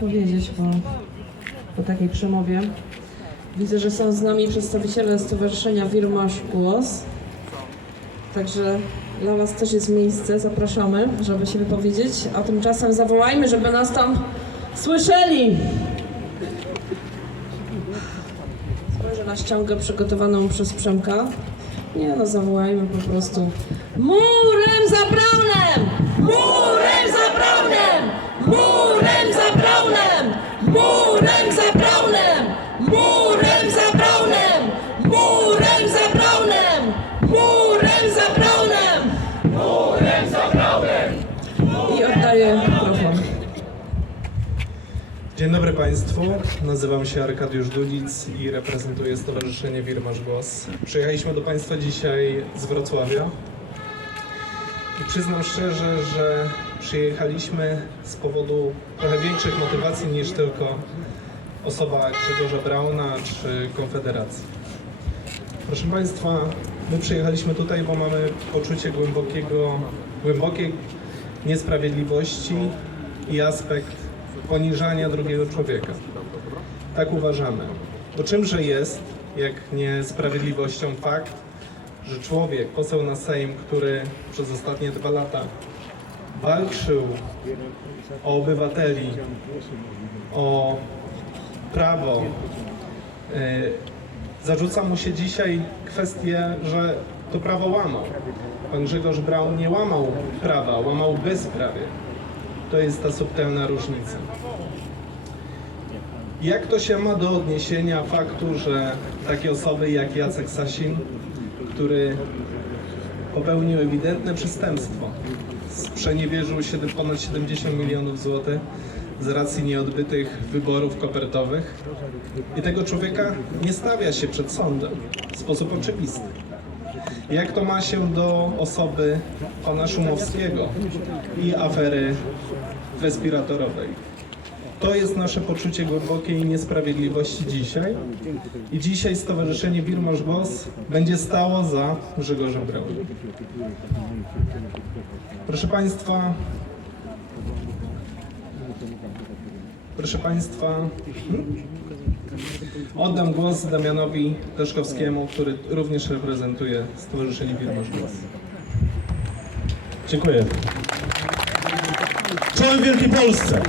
powiedzieć po, po takiej przemowie. Widzę, że są z nami przedstawiciele Stowarzyszenia Wirmasz Głos. Także dla Was też jest miejsce, zapraszamy, żeby się wypowiedzieć, a tymczasem zawołajmy, żeby nas tam słyszeli. Spojrzę na ściągę przygotowaną przez Przemka. Nie no, zawołajmy po prostu. Murem za Braunem! Murem za Braunem! Murem za Braunem! Murem za Braunem! Murem za Braunem! Murem za Braunem! Murem za Braunem! Murem za Braunem! I oddaję mikrofon. Dzień dobry Państwu, nazywam się Arkadiusz Dulic i reprezentuję Stowarzyszenie Wirmasz Głos. Przyjechaliśmy do Państwa dzisiaj z Wrocławia i przyznam szczerze, że przyjechaliśmy z powodu trochę większych motywacji niż tylko osoba Grzegorza Brauna czy Konfederacji. Proszę Państwa, my przyjechaliśmy tutaj, bo mamy poczucie głębokiego, głębokiej niesprawiedliwości i aspekt poniżania drugiego człowieka. Tak uważamy. Bo czymże jest, jak nie sprawiedliwością fakt, że człowiek, poseł na Sejm, który przez ostatnie dwa lata walczył o obywateli, o prawo, e, zarzuca mu się dzisiaj kwestię, że to prawo łamał. Pan Grzegorz Braun nie łamał prawa, łamał bezprawie. To jest ta subtelna różnica. Jak to się ma do odniesienia faktu, że takie osoby jak Jacek Sasin, który popełnił ewidentne przestępstwo, sprzeniewierzył siedem- ponad 70 milionów złotych z racji nieodbytych wyborów kopertowych i tego człowieka nie stawia się przed sądem w sposób oczywisty. Jak to ma się do osoby pana Szumowskiego i afery respiratorowej? To jest nasze poczucie głębokiej niesprawiedliwości dzisiaj. I dzisiaj Stowarzyszenie Wirmasz Głos będzie stało za Grzegorzem Braunem. Proszę Państwa, proszę Państwa, hmm? Oddam głos Damianowi Deszkowskiemu, który również reprezentuje Stowarzyszenie Wirmasz Głos. Dziękuję. Czołem Wielkiej Polsce!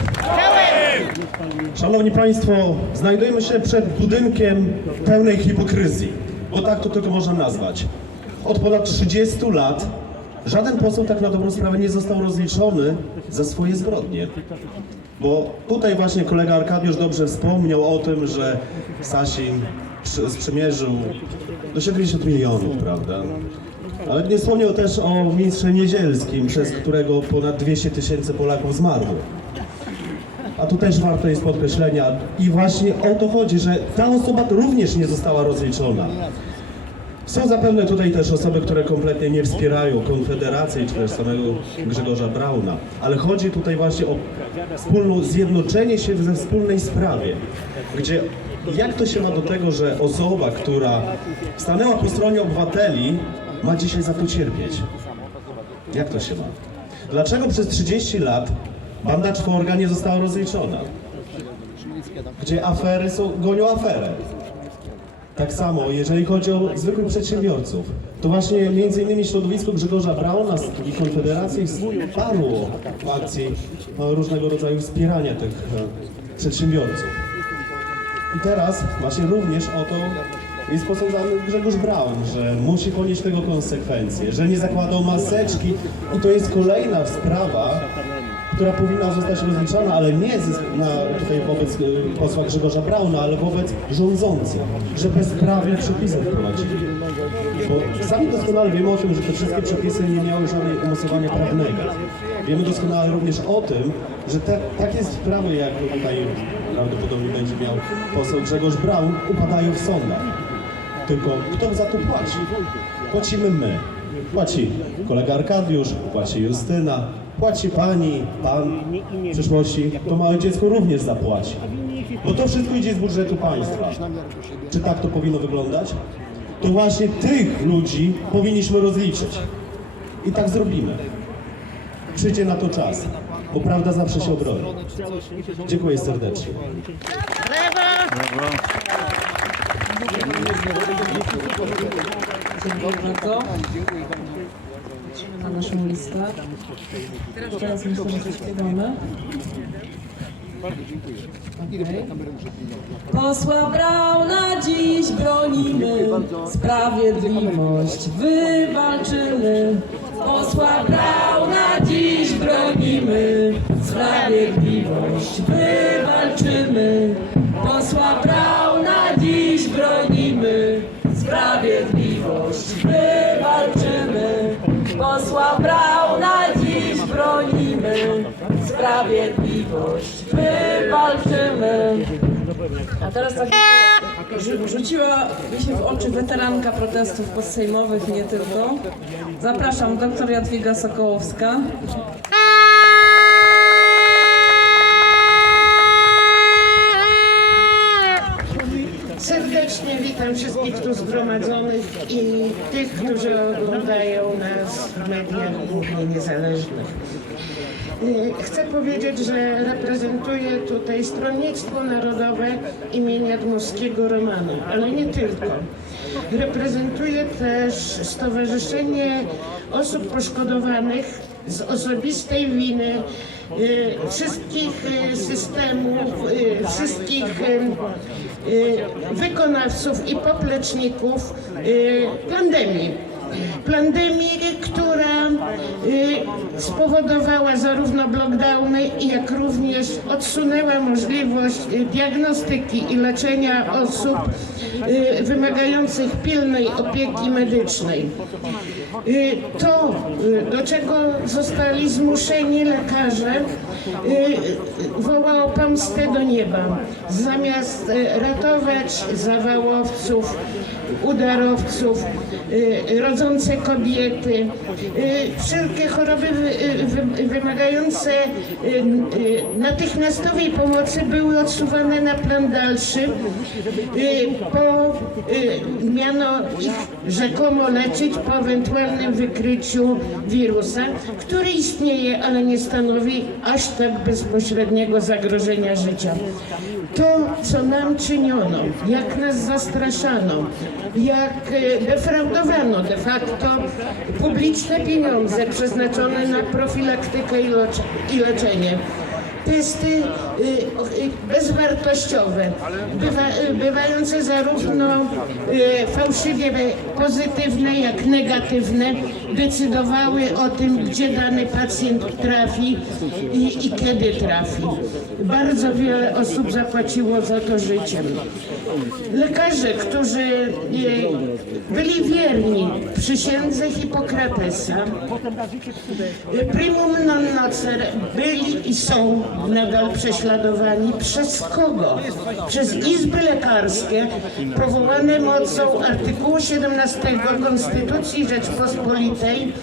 Szanowni Państwo, znajdujemy się przed budynkiem pełnej hipokryzji, bo tak to tylko można nazwać. Od ponad 30 lat żaden poseł tak na dobrą sprawę nie został rozliczony za swoje zbrodnie. Bo tutaj właśnie kolega Arkadiusz dobrze wspomniał o tym, że Sasin przy- sprzymierzył do 70 milionów, prawda? Ale nie wspomniał też o ministrze Niedzielskim, przez którego ponad 200 tysięcy Polaków zmarło. A tu też warto jest podkreślenia i właśnie o to chodzi, że ta osoba również nie została rozliczona. Są zapewne tutaj też osoby, które kompletnie nie wspierają Konfederacji czy też samego Grzegorza Brauna, ale chodzi tutaj właśnie o wspólne zjednoczenie się we wspólnej sprawie, gdzie jak to się ma do tego, że osoba, która stanęła po stronie obywateli, ma dzisiaj za to cierpieć? Jak to się ma? Dlaczego przez 30 lat banda czworga nie została rozliczona? Gdzie afery są, gonią aferę. Tak samo, jeżeli chodzi o zwykłych przedsiębiorców, to właśnie między innymi środowisko Grzegorza Brauna i Konfederacji wsparło w akcji e, różnego rodzaju wspierania tych e, przedsiębiorców. I teraz właśnie również o to jest posądzany Grzegorz Braun, że musi ponieść tego konsekwencje, że nie zakładał maseczki i to jest kolejna sprawa, która powinna zostać rozliczana, ale nie na, tutaj wobec y, posła Grzegorza Brauna, ale wobec rządzących, że bezprawne przepisy wprowadzili. Bo sami doskonale wiemy o tym, że te wszystkie przepisy nie miały żadnego umocowania prawnego. Wiemy doskonale również o tym, że te, takie sprawy, jak tutaj prawdopodobnie będzie miał poseł Grzegorz Braun, upadają w sądach. Tylko kto za to płaci? Płacimy my. Płaci kolega Arkadiusz, płaci Justyna, płaci pani, pan. W przyszłości to małe dziecko również zapłaci. Bo to wszystko idzie z budżetu państwa. Czy tak to powinno wyglądać? To właśnie tych ludzi powinniśmy rozliczyć. I tak zrobimy. Przyjdzie na to czas. bo prawda zawsze się obroni. Dziękuję serdecznie. Dziękuję bardzo. Na naszą listę. Teraz myślę, że zaśpiewamy. Okej. Posła Brauna dziś bronimy, sprawiedliwość wywalczymy. Posła Brauna dziś bronimy, sprawiedliwość wywalczymy. Posła Brauna sprawiedliwość wywalczymy. A teraz tak rzu- rzuciła mi się w oczy weteranka protestów postsejmowych nie tylko. Zapraszam, doktor Jadwiga Sokołowska. Serdecznie witam wszystkich tu zgromadzonych i tych, którzy oglądają nas w mediach głównie niezależnych. Y, Chcę powiedzieć, że reprezentuję tutaj Stronnictwo Narodowe imienia Dmowskiego Romana, ale nie tylko. Reprezentuję też Stowarzyszenie Osób Poszkodowanych z osobistej winy y, wszystkich y, systemów, y, wszystkich wykonawców i popleczników pandemii. Pandemii, która spowodowała zarówno lockdowny, jak również odsunęła możliwość diagnostyki i leczenia osób wymagających pilnej opieki medycznej. Y, To, y, do czego zostali zmuszeni lekarze, y, y, wołało pomstę do nieba. Zamiast ratować zawałowców, udarowców, y, rodzące kobiety, y, wszelkie choroby wymagające y, y, natychmiastowej pomocy były odsuwane na plan dalszy. Po miano ich rzekomo leczyć po ewentualnym wykryciu wirusa, który istnieje, ale nie stanowi aż tak bezpośredniego zagrożenia życia. To, co nam czyniono, jak nas zastraszano, jak e, defraudowano de facto publiczne pieniądze przeznaczone na profilaktykę i, leczenie. Testy y, y, bezwartościowe, bywa, y, bywające zarówno y, fałszywie pozytywne, jak negatywne, decydowały o tym, gdzie dany pacjent trafi i, i kiedy trafi. Bardzo wiele osób zapłaciło za to życiem. Lekarze, którzy y, byli wierni przysiędze Hipokratesa, primum non nocere byli i są nadal prześladowani. Przez kogo? Przez izby lekarskie powołane mocą artykułu 17 Konstytucji Rzeczpospolitej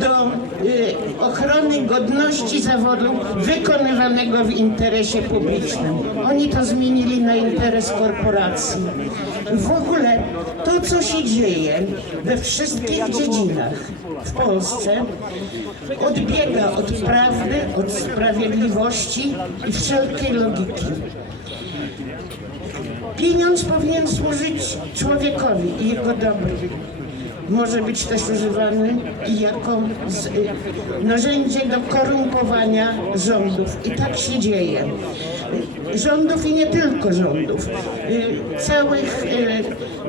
do y, ochrony godności zawodu wykonywanego w interesie publicznym. Oni to zmienili na interes korporacji. W ogóle to, co się dzieje we wszystkich dziedzinach w Polsce, odbiega od prawdy, od sprawiedliwości i wszelkiej logiki. Pieniądz powinien służyć człowiekowi i jego dobru. Może być też używany jako z, y, narzędzie do korumpowania rządów. I tak się dzieje. Rządów i nie tylko rządów. Y, Całych y,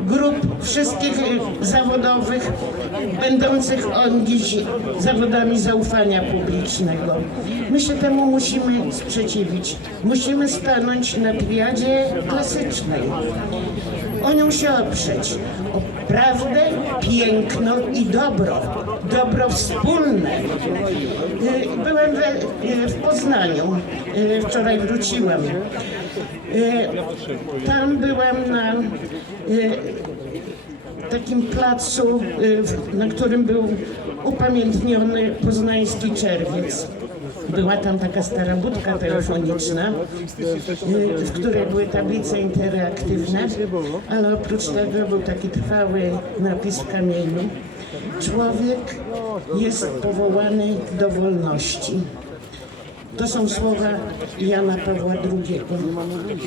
grup, wszystkich y, zawodowych, będących on dziś zawodami zaufania publicznego. My się temu musimy sprzeciwić. Musimy stanąć na triadzie klasycznej o nią się oprzeć. O prawdę, piękno i dobro. Dobro wspólne. Y, Byłem y, w Poznaniu. y, Wczoraj wróciłem. Tam byłem na takim placu, na którym był upamiętniony poznański czerwiec. Była tam taka stara budka telefoniczna, w której były tablice interaktywne, ale oprócz tego był taki trwały napis w kamieniu. Człowiek jest powołany do wolności. To są słowa Jana Pawła II.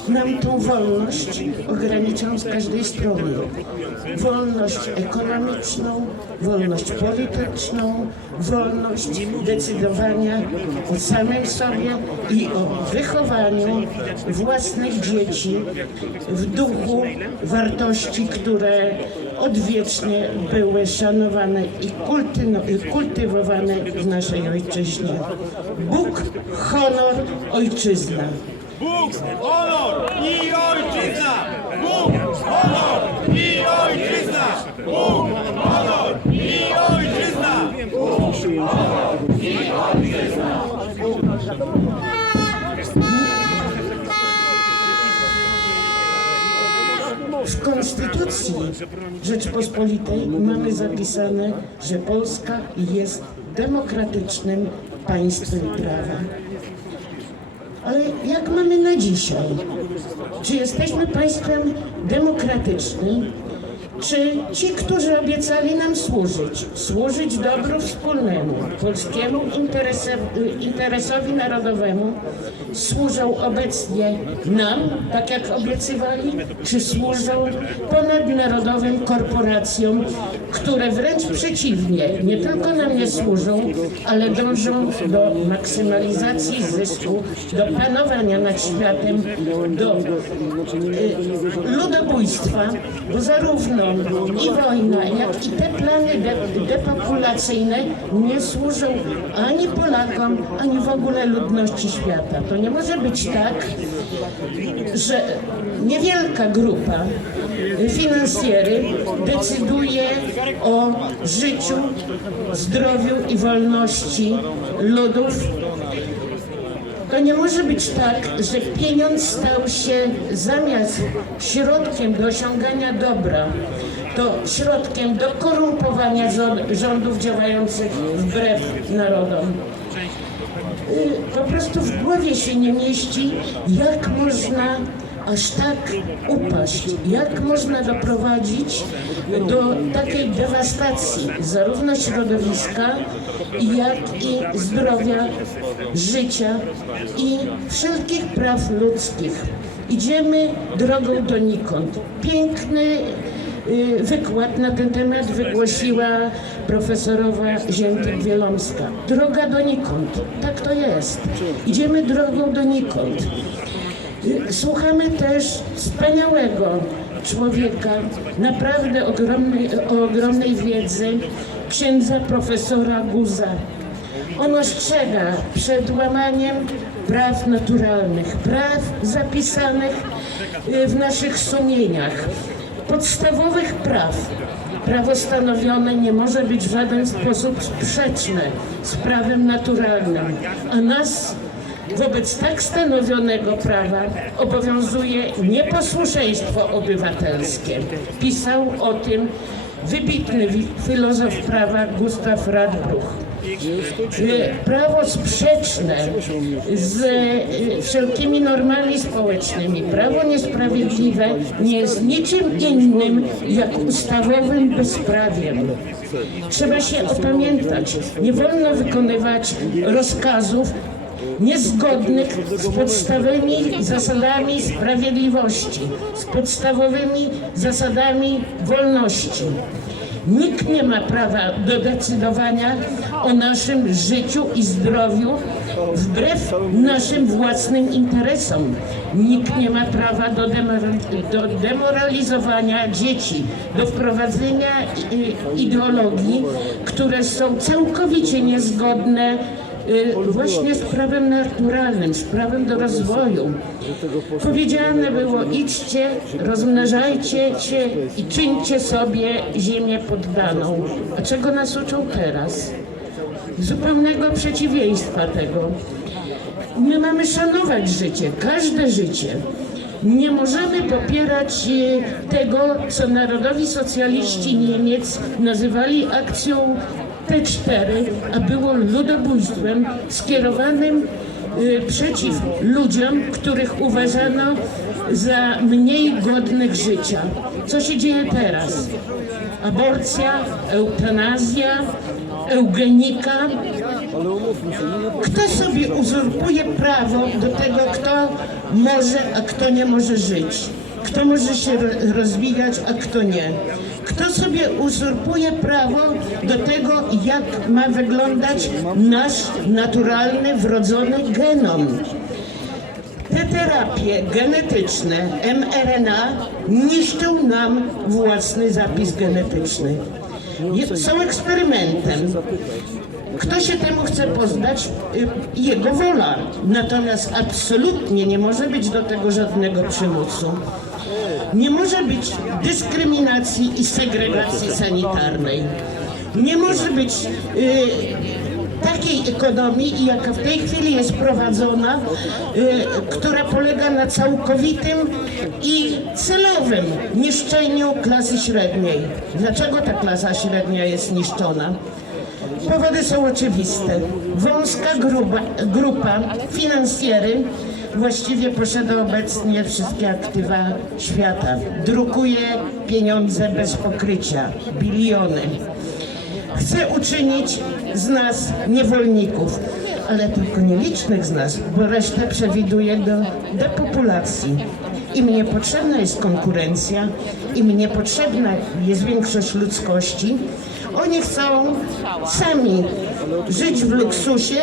Nam tą wolność ograniczają z każdej strony. Wolność ekonomiczną, wolność polityczną, wolność decydowania o samym sobie i o wychowaniu własnych dzieci w duchu wartości, które odwiecznie były szanowane i kultyno- kultywowane w naszej ojczyźnie. Bóg, honor, ojczyzna. Bóg, honor i ojczyzna! Bóg, honor i ojczyzna! Bóg, W Konstytucji Rzeczpospolitej mamy zapisane, że Polska jest demokratycznym państwem prawa. Ale jak mamy na dzisiaj? Czy jesteśmy państwem demokratycznym? Czy ci, którzy obiecali nam służyć, służyć dobru wspólnemu, polskiemu interesowi narodowemu, służą obecnie nam, tak jak obiecywali, czy służą ponadnarodowym korporacjom, które wręcz przeciwnie, nie tylko nam nie służą, ale dążą do maksymalizacji zysku, do panowania nad światem, do y, ludobójstwa, bo zarówno i wojna, jak i te plany de, depopulacyjne nie służą ani Polakom, ani w ogóle ludności świata. To nie może być tak, że niewielka grupa finansjery decyduje o życiu, zdrowiu i wolności ludów to nie może być tak, że pieniądz stał się zamiast środkiem do osiągania dobra, to środkiem do korumpowania rząd- rządów działających wbrew narodom. Y, Po prostu w głowie się nie mieści, jak można aż tak upaść, jak można doprowadzić do takiej dewastacji zarówno środowiska, jak i zdrowia, życia i wszelkich praw ludzkich. Idziemy drogą donikąd. Piękny y, wykład na ten temat wygłosiła profesorowa Ziętek-Wielomska. Droga donikąd. Tak to jest. Idziemy drogą donikąd. Y, Słuchamy też wspaniałego człowieka, naprawdę ogromnej, o ogromnej wiedzy, księdza profesora Guza. On ostrzega przed łamaniem praw naturalnych, praw zapisanych y, w naszych sumieniach, podstawowych praw. Prawo stanowione nie może być w żaden sposób sprzeczne z prawem naturalnym, a nas Wobec tak stanowionego prawa obowiązuje nieposłuszeństwo obywatelskie. Pisał o tym wybitny filozof prawa Gustaw Radbruch. Y, Prawo sprzeczne z y, wszelkimi normami społecznymi, prawo niesprawiedliwe nie jest niczym innym jak ustawowym bezprawiem. Trzeba się opamiętać. Nie wolno wykonywać rozkazów niezgodnych z podstawowymi zasadami sprawiedliwości, z podstawowymi zasadami wolności. Nikt nie ma prawa do decydowania o naszym życiu i zdrowiu wbrew naszym własnym interesom. Nikt nie ma prawa do, do demoralizowania dzieci, do wprowadzenia ideologii, które są całkowicie niezgodne właśnie z prawem naturalnym, z prawem do rozwoju. Powiedziane było, idźcie, rozmnażajcie się i czyńcie sobie ziemię poddaną. A czego nas uczą teraz? Zupełnego przeciwieństwa tego. My mamy szanować życie, każde życie. Nie możemy popierać e, tego, co narodowi socjaliści Niemiec nazywali akcją T4, a było ludobójstwem skierowanym e, przeciw ludziom, których uważano za mniej godnych życia. Co się dzieje teraz? Aborcja, eutanazja, eugenika, Kto sobie uzurpuje prawo do tego, kto może, a kto nie może żyć? Kto może się ro- rozwijać, a kto nie? Kto sobie uzurpuje prawo do tego, jak ma wyglądać nasz naturalny, wrodzony genom? Te terapie genetyczne mRNA niszczą nam własny zapis genetyczny. Są eksperymentem. Kto się temu chce poddać, y, jego wola. Natomiast absolutnie nie może być do tego żadnego przymusu. Nie może być dyskryminacji i segregacji sanitarnej. Nie może być y, takiej ekonomii, jaka w tej chwili jest prowadzona, y, która polega na całkowitym i celowym niszczeniu klasy średniej. Dlaczego ta klasa średnia jest niszczona? Powody są oczywiste. Wąska grupa, grupa finansjery właściwie posiada obecnie wszystkie aktywa świata. Drukuje pieniądze bez pokrycia, biliony. Chce uczynić z nas niewolników, ale tylko nielicznych z nas, bo resztę przewiduje do depopulacji. Im niepotrzebna jest konkurencja, im niepotrzebna jest większość ludzkości, oni chcą sami żyć w luksusie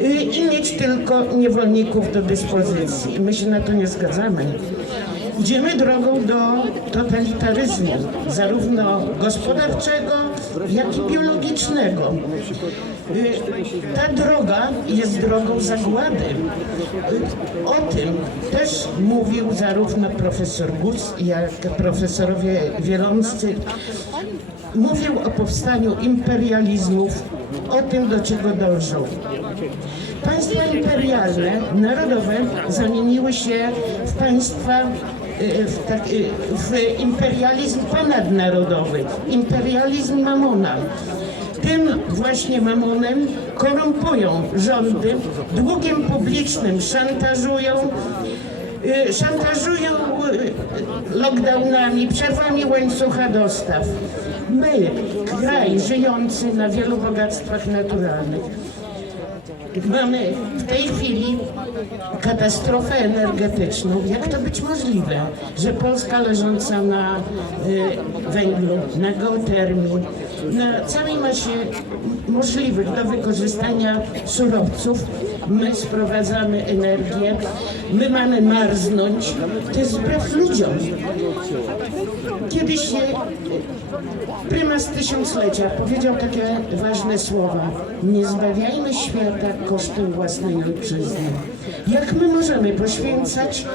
i mieć tylko niewolników do dyspozycji. My się na to nie zgadzamy. Idziemy drogą do totalitaryzmu, zarówno gospodarczego, jak i biologicznego. Y, Ta droga jest drogą zagłady. Y, O tym też mówił zarówno profesor Gus, jak profesorowie wielomscy. Mówił o powstaniu imperializmów, o tym, do czego dążą. Państwa imperialne, narodowe zamieniły się w państwa, y, w, tak, y, w imperializm ponadnarodowy, imperializm mamona. Tym właśnie mamonem korumpują rządy, długiem publicznym szantażują, y, szantażują y, lockdownami, przerwami łańcucha dostaw. My, kraj żyjący na wielu bogactwach naturalnych, Mamy w tej chwili katastrofę energetyczną. Jak to być możliwe, że Polska leżąca na y, węglu, na geotermii, na całej masie możliwych do wykorzystania surowców, my sprowadzamy energię, my mamy marznąć. To jest wbrew ludziom. Kiedyś się prymas tysiąclecia powiedział takie ważne słowa. Nie zbawiajmy świata kosztem własnej ojczyzny. Jak my możemy poświęcać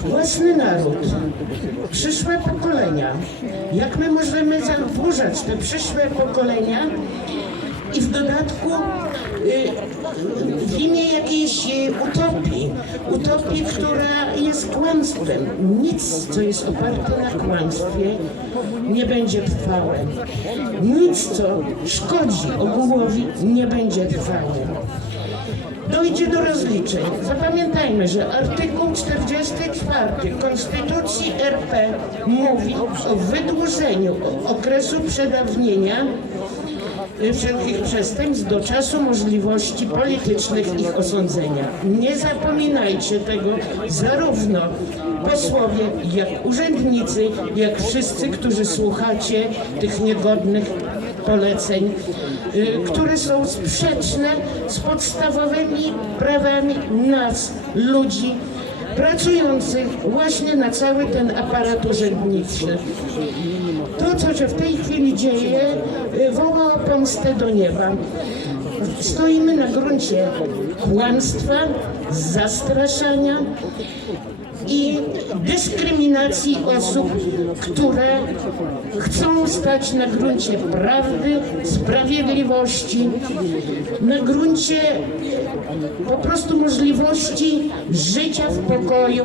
własny naród, przyszłe pokolenia? Jak my możemy zadłużać te przyszłe pokolenia i w dodatku w imię jakiejś y, utopii, utopii, która jest kłamstwem. Nic, co jest oparte na kłamstwie, nie będzie trwałe. Nic, co szkodzi ogółowi, nie będzie trwałe. Dojdzie do rozliczeń. Zapamiętajmy, że artykuł 44 Konstytucji RP mówi o wydłużeniu okresu przedawnienia wszelkich przestępstw do czasu możliwości politycznych ich osądzenia. Nie zapominajcie tego zarówno posłowie, jak urzędnicy, jak wszyscy, którzy słuchacie tych niegodnych poleceń, y, które są sprzeczne z podstawowymi prawami nas, ludzi, pracujących właśnie na cały ten aparat urzędniczy. To, co się w tej chwili dzieje, woła o pomstę do nieba. Stoimy na gruncie kłamstwa, zastraszania i dyskryminacji osób, które chcą stać na gruncie prawdy, sprawiedliwości, na gruncie po prostu możliwości życia w pokoju.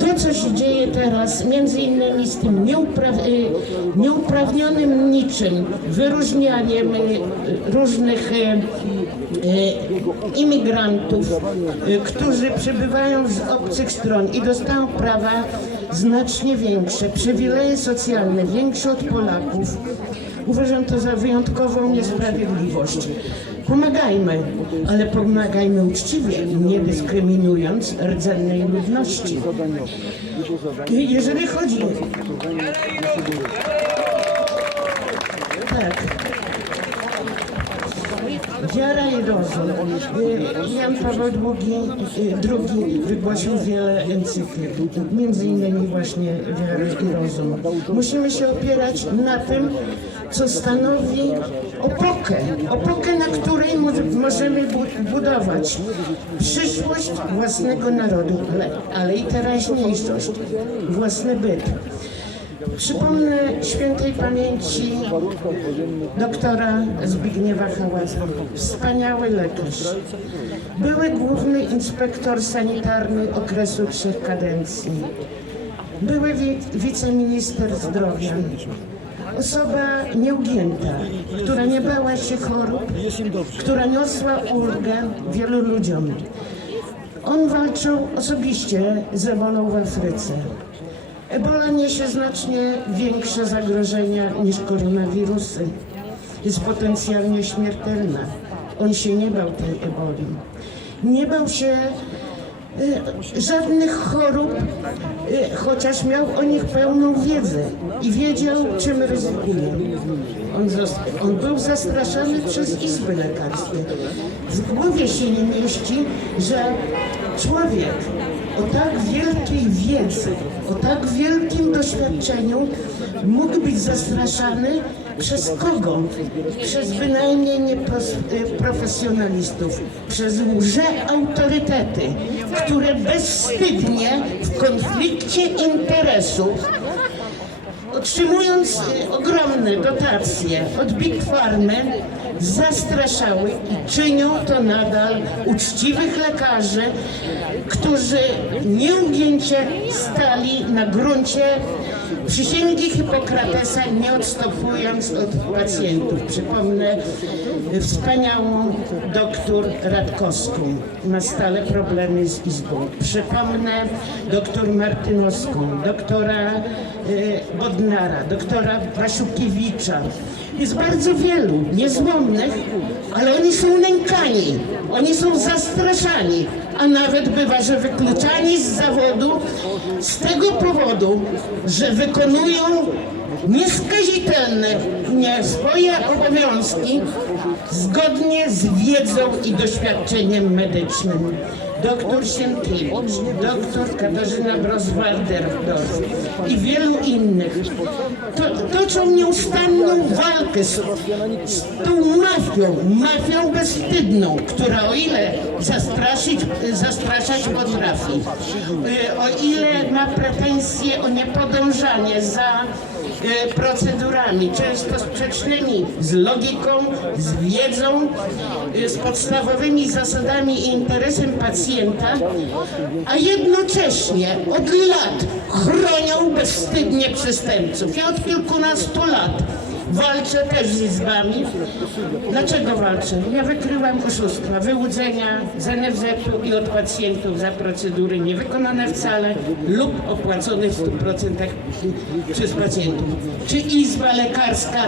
To, co się dzieje teraz, między innymi z tym y, nieuprawnionym niczym, wyróżnianiem y, różnych y, imigrantów, y, którzy przybywają z obcych stron i dostają prawa znacznie większe, przywileje socjalne większe od Polaków. Uważam to za wyjątkową niesprawiedliwość. Pomagajmy, ale pomagajmy uczciwie, nie dyskryminując rdzennej ludności. Jeżeli chodzi... Wiara i rozum. Y, Jan Paweł II, y, wygłosił wiele encyklik, między innymi właśnie wiarę i rozum. Musimy się opierać na tym, co stanowi opokę, opokę, na której mo- możemy bu- budować przyszłość własnego narodu, ale i teraźniejszość, własny byt. Przypomnę świętej pamięci doktora Zbigniewa Hałaza. Wspaniały lekarz. Były główny inspektor sanitarny okresu trzech kadencji. Były wi- wiceminister zdrowia. Osoba nieugięta, która nie bała się chorób, która niosła ulgę wielu ludziom. On walczył osobiście z ebolą w Afryce. Ebola niesie znacznie większe zagrożenia niż koronawirusy. Jest potencjalnie śmiertelna. On się nie bał tej eboli. Nie bał się y, żadnych chorób, y, chociaż miał o nich pełną wiedzę i wiedział, czym ryzykuje. On, on był zastraszany przez izby lekarskie. W głowie się nie mieści, że człowiek o tak wielkiej wiedzy, o tak wielkim doświadczeniu mógł być zastraszany przez kogo? Przez bynajmniej nieprofesjonalistów, przez łże-autorytety, które bezwstydnie w konflikcie interesów otrzymując y, ogromne dotacje od Big Farmy, zastraszały i czynią to nadal uczciwych lekarzy, którzy nieugięcie stali na gruncie przysięgi Hipokratesa, nie odstępując od pacjentów. Przypomnę wspaniałą doktor Radkowską. Ma stale problemy z izbą. Przypomnę doktor Martynowską, doktora y, Bodnara, doktora Wasiukiewicza. Jest bardzo wielu niezłomnych, ale oni są nękani, oni są zastraszani, a nawet bywa, że wykluczani z zawodu z tego powodu, że wykonują nieskazitelne nie, swoje obowiązki zgodnie z wiedzą i doświadczeniem medycznym. Doktor Sienkiewicz, doktor Katarzyna Broswalderdorf i wielu innych. To, toczą nieustanną walkę z, z tą mafią, mafią bezwstydną, która o ile zastraszyć, zastraszać potrafi, y, o ile ma pretensje o niepodążanie za procedurami, często sprzecznymi z logiką, z wiedzą, y, z podstawowymi zasadami i interesem pacjenta, a jednocześnie od lat chronią bezwstydnie przestępców. Ja od kilkunastu lat walczę też z izbami. Dlaczego walczę? Ja wykryłam oszustwa, wyłudzenia z NFZ-u i od pacjentów za procedury niewykonane wcale lub opłacone w 100% przez pacjentów. Czy izba lekarska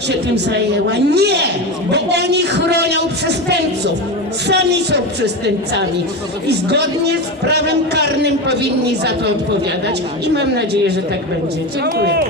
się tym zajęła? Nie! Bo oni chronią przestępców. Sami są przestępcami i zgodnie z prawem karnym powinni za to odpowiadać i mam nadzieję, że tak będzie. Dziękuję.